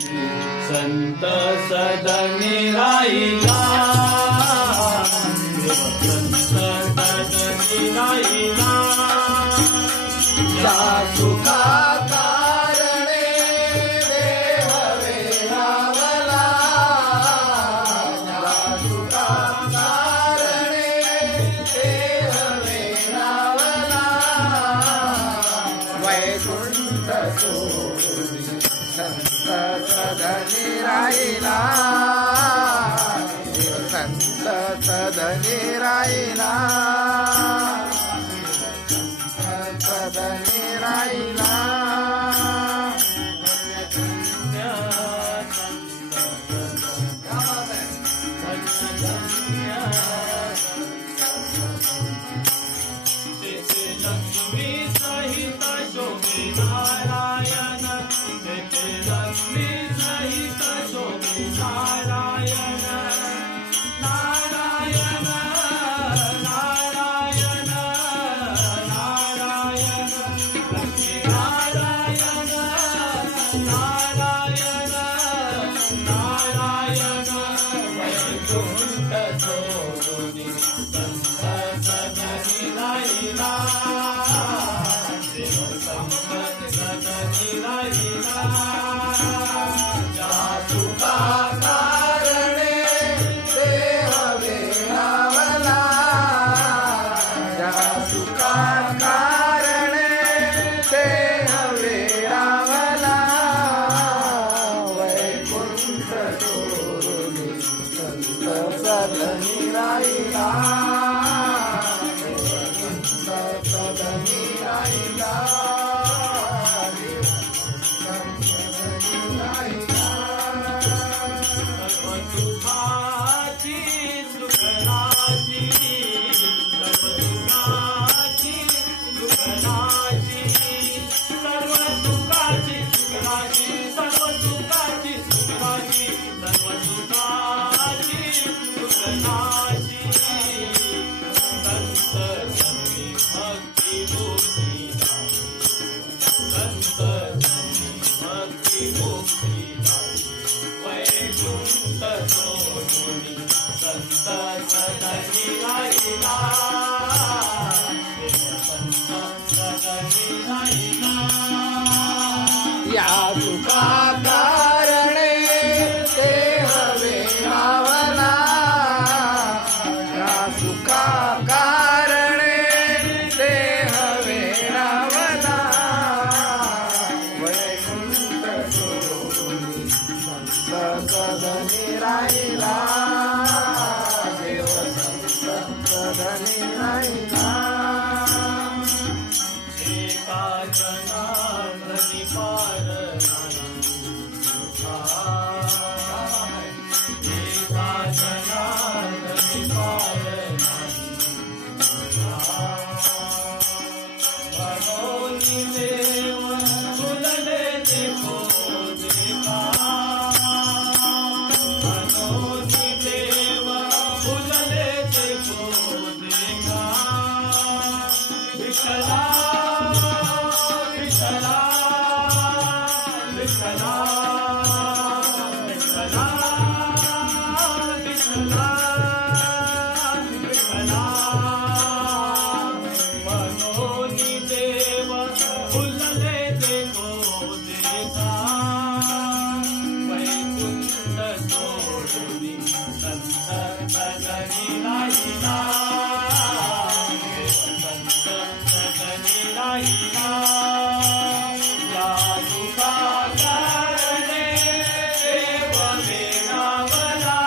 संत सदनी राहिला, संत सदनी राहिला, या सुखा कारणे देह वेरावला, या सुखा कारणे देह वेरावला, वैकुंठ सोडून संत सदनी राहिला, संत सदनी राहिला, सदनी राहिला. लक्ष्मी सहित शोभे नारायण, लक्ष्मी सहित शोभे नारायण, नारायण नारायण नारायण, लक्ष्मी नारायण नारायण नारायण, वैकुंठ सोडून संत सदनी राहिला, संत सदनी राहिला, या सुखा कारणे देह वेरावला, या सुखा कारणे देह वेरावला, वैकुंठ सोडून संत सदनी राहिला, संत सदनी राहिला, सुखाची सुखनाची, सर्व सुखाची सुखनाची, सर्व सुखाची सुखनाची, सर्व सुखाची सुखनाची, सर्व सुखाची सुखनाची, संत समी भक्ती मुक्ती, संत समी भक्ती मुक्ती, वैकुंठ सोडून संत सदनी राहिला, संत सदनी राहिला, या सुखा कारणे देह वेरावला, या सुखा कारणे देह वेरावला, वैकुंठ सोडून संत सदनी राहिला, देव संत सदनी राहिला. एका जनार्दनी पार एका जनार्दनी पार भगवती देव फुलले देखो देखा, भगवती देव फुलले देखो देखा, विठ्ठला विठ्ठला विठ्ठला विठ्ठला विठ्ठला विठ्ठला, मनोनी देव फुलले देखो देखा, वैकुंठ सोडून संत सदनी राहिला, संत सदनी राहिला, या सुखा कारणे देव वेरावला,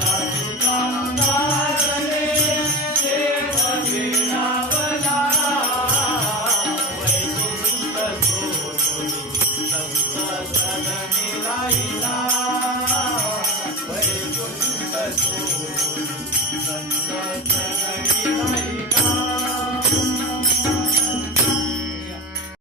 या सुखा कारणे देव वेरावला, वैकुंठ सोडून संत सदनी राहिला, वैकुंठ सोडून संत सदनी राहिला.